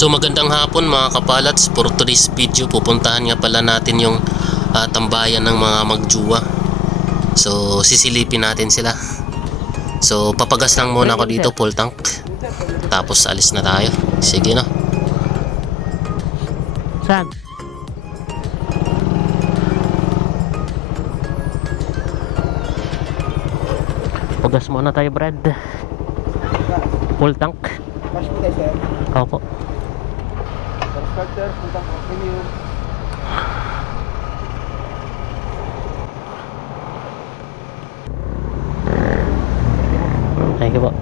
So magandang hapon mga kapalats. For today's video pupuntahan nga pala natin yung tambayan ng mga magjuwa. So sisilipin natin sila. So papagas lang muna ako dito, full tank. Tapos alis na tayo. Sige na. Saan? Pagas muna tayo, Brad. Full tank. Cash po tayo, sir. Opo. Starter, puntang premium. Thank you po.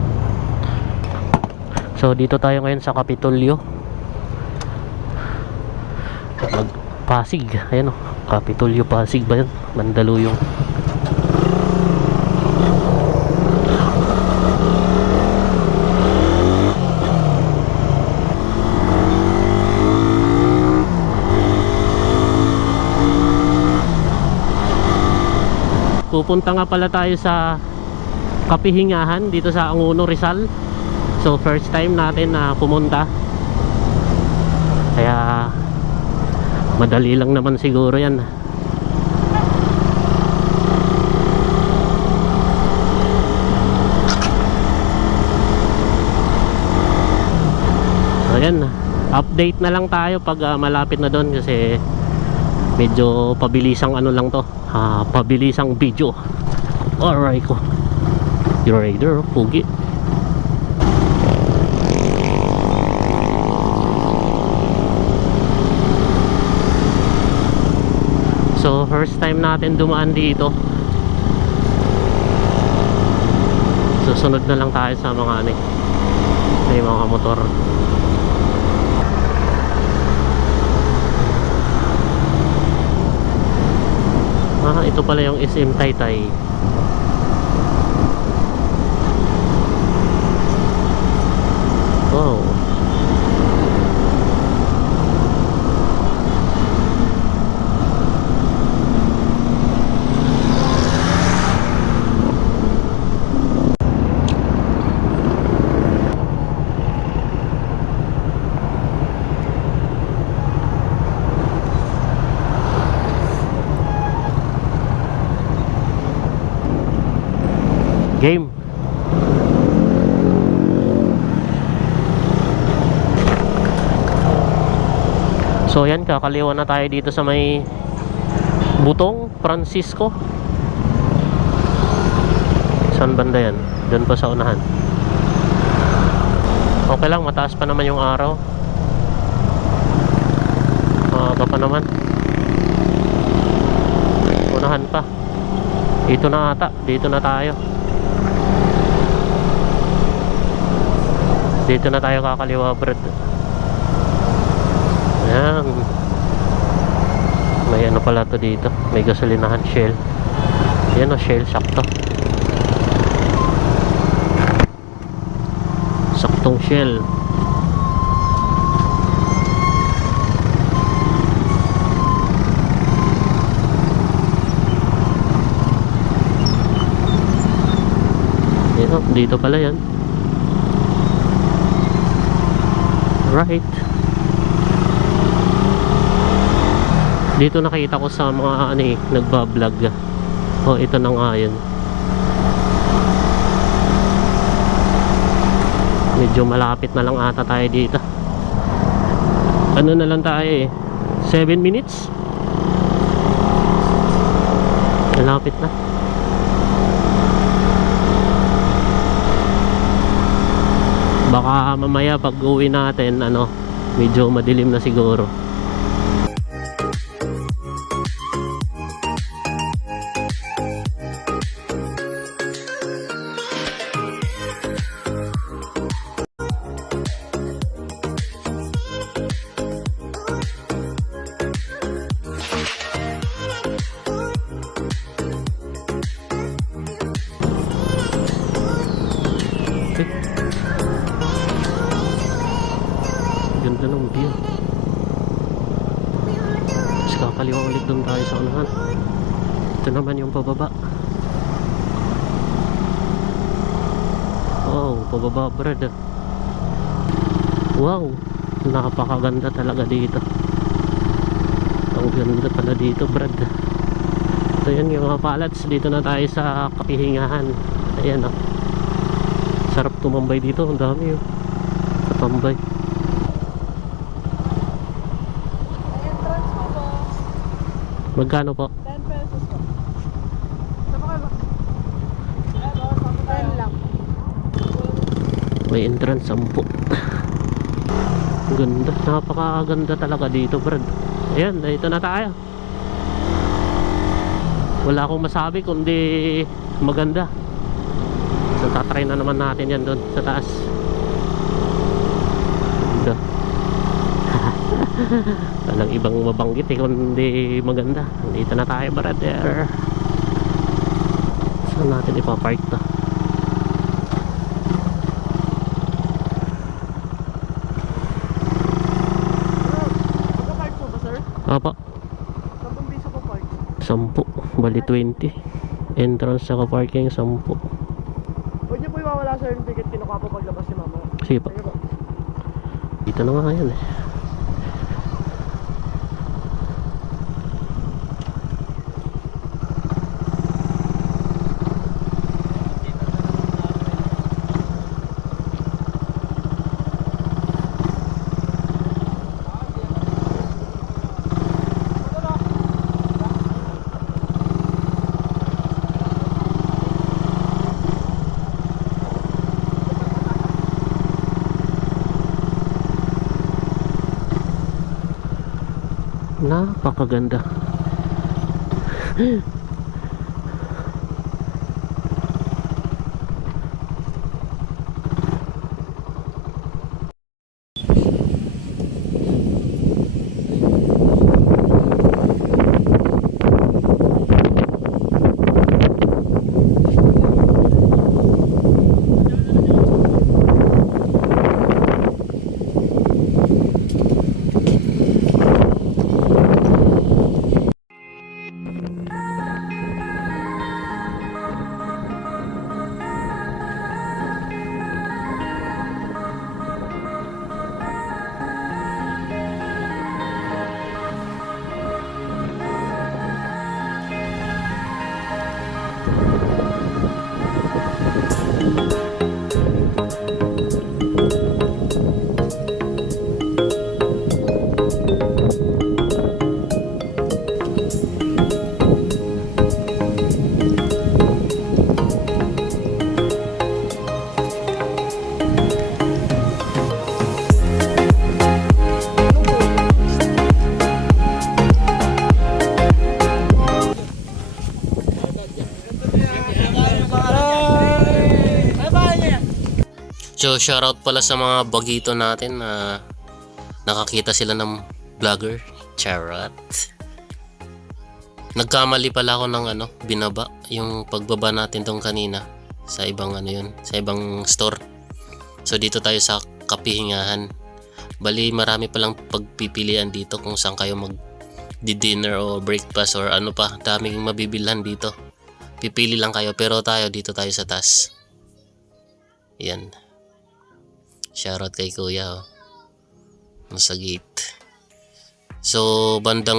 So dito tayo ngayon sa Kapitolyo. Pasig. Ayan o. Kapitolyo Pasig ba yun? Mandaluyong. Pupunta nga pala tayo sa Kapihingahan dito sa Angono, Rizal. So first time natin na pumunta. Kaya madali lang naman siguro yan. So yan, update na lang tayo pag malapit na doon kasi medyo pabilisang ano lang to, pabilisang video. Alright ko. You're raider, pugi. So first time natin dumaan dito. Susunod na lang tayo sa mga ano, may mga motor. Ito pala yung SM Taytay. Oh. Game. So yan, kakaliwa na tayo dito sa may Butong Francisco. Saan banda yan? Doon pa sa unahan. Okay lang, mataas pa naman yung araw. Maaga pa naman. Unahan pa. Dito na ata, dito na tayo. Dito na tayo kakaliwa, Brad. Ayan. May ano pala to dito. May gasolinahan, Shell. Ayan o, Shell, sakto. Saktong Shell. Ayan o, dito pala yan. Right. Dito nakita ko sa mga ano nagba-vlog. Oh, ito na nga yun. Medyo malapit na lang ata tayo dito. Ano na lang tayo 7 minutes. Malapit na. Baka mamaya pag uwi natin medyo madilim na siguro. Ganda ng view. Tapos kakaliwa ulit doon tayo sa unahan. Ito naman yung pababa. Wow, pababa, Brad. Wow, napakaganda talaga dito. Ang ganda pala dito, Brad. So yan yung mga palats, dito na tayo sa kapihingahan. Ayan oh. Sarap tumambay dito, ang dami oh. Katambay. Entrance mo po, Magkano po? 10 pesos po. Saan ba kayo? 10 lang. May entrance 10. Ganda, napakaganda talaga dito, Brad. Ayan, dito na tayo. Wala akong masabi kundi maganda. So tatry na naman natin yan doon sa taas. Ganda. Walang ibang mabanggit kundi maganda. Dito na tayo, brother. Saan natin ipapark to? Magka-park po ba, sir? Apa, 10 piso po park. 10, bali 20. Entrance sa parking 10. Huwag niyo po iwawala, sir, yung ticket. Kinukuha po paglabas ni mama. Sige po. Sige po. Dito na nga yan eh. Napakaganda. So shoutout pala sa mga bagito natin na nakakita sila ng vlogger. Charot. Nagkamali pala ako ng binaba yung pagbaba natin tong kanina sa ibang sa ibang store. So dito tayo sa kapihingahan. Bali marami palang pagpipilian dito kung saan kayo dinner o breakfast or ano pa, daming mabibilhan dito. Pipili lang kayo, pero dito tayo sa taas. Yan. Shoutout kay kuya nasa gate. So banda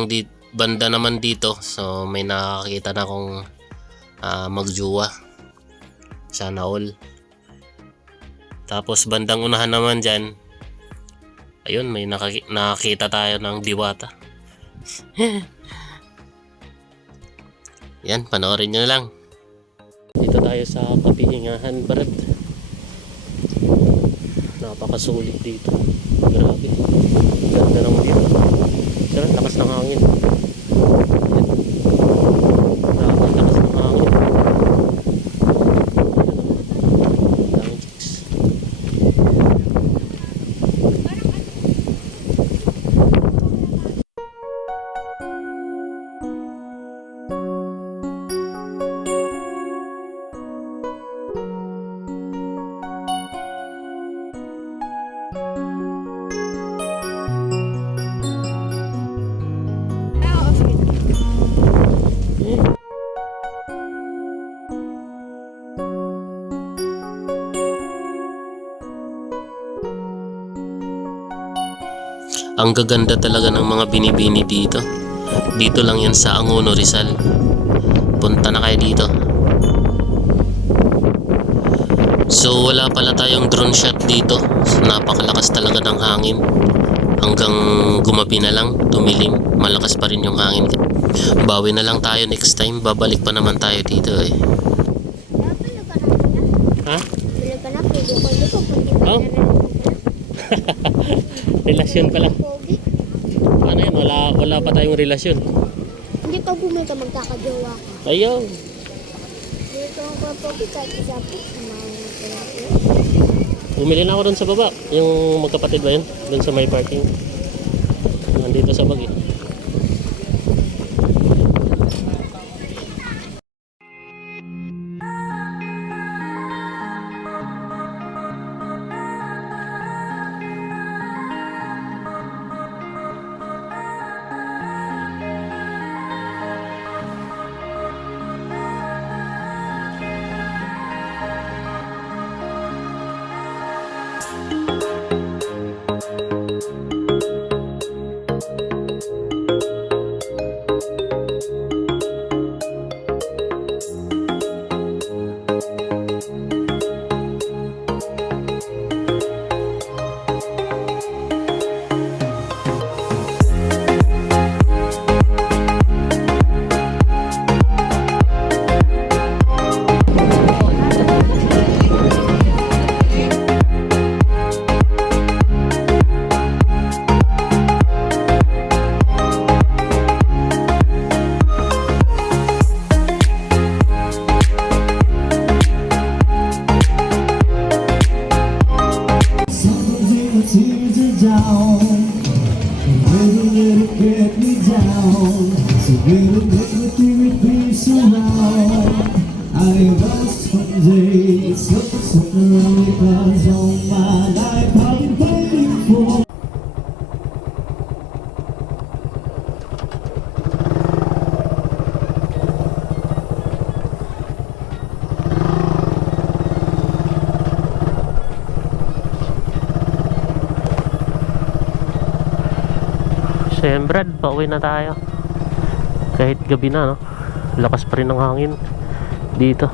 naman dito, so may nakakita na akong magjuwa. Sana all. Tapos bandang unahan naman dyan, ayun, may nakakita tayo ng diwata. Yan, panoorin nyo na lang. Dito tayo sa kapihingahan, Brad. Napakasulit dito. Grabe. Ganda ng dito. Sarap, lakas ng hangin. Yan. Grabe, lakas ng hangin. Daming chicks. Ang gaganda talaga ng mga binibini dito. Dito lang yan sa Angono, Rizal. Punta na kayo dito. So wala pala tayong drone shot dito. So, napakalakas talaga ng hangin. Hanggang gumabi na lang, tumilim. Malakas pa rin yung hangin. Bawi na lang tayo next time. Babalik pa naman tayo dito eh. Ha? Bila ka na, pwede ko dito. Oh? Relasyon pa lang. Ano yan? Wala pa tayong relasyon. Hindi pa bumay ka magkakajowa ka. Ayaw. Dito ang papogi kahit isa po. Bumili na ako doon sa baba. Yung magkapatid ba yun? Doon sa may parking. Nandito sa bag eh. Siyempre, pauwi na tayo. Kahit gabi na, no? Lakas pa rin ng hangin dito.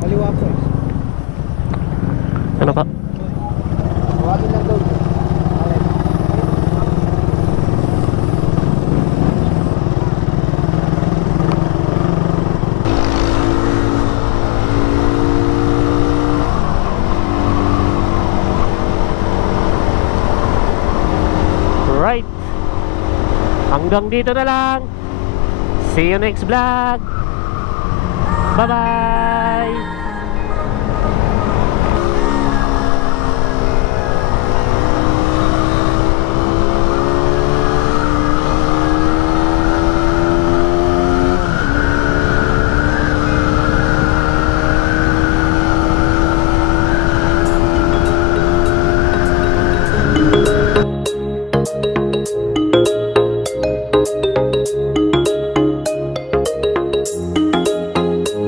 Kaliwa po. Ano pa? Huwagin lang daw. Right. Hanggang dito na lang. See you next vlog. Bye-bye.